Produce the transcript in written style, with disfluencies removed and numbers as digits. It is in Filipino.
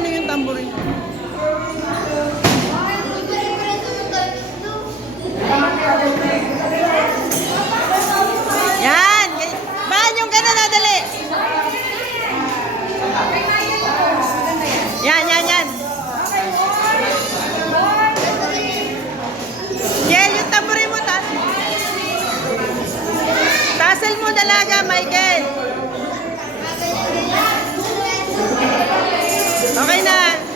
ano yung tambourine. Yan! Baan yung gano'n na, dali! Yan, yan, yan! Yel, yung tambourine mo, tassel mo dalaga, Michael! Okay na!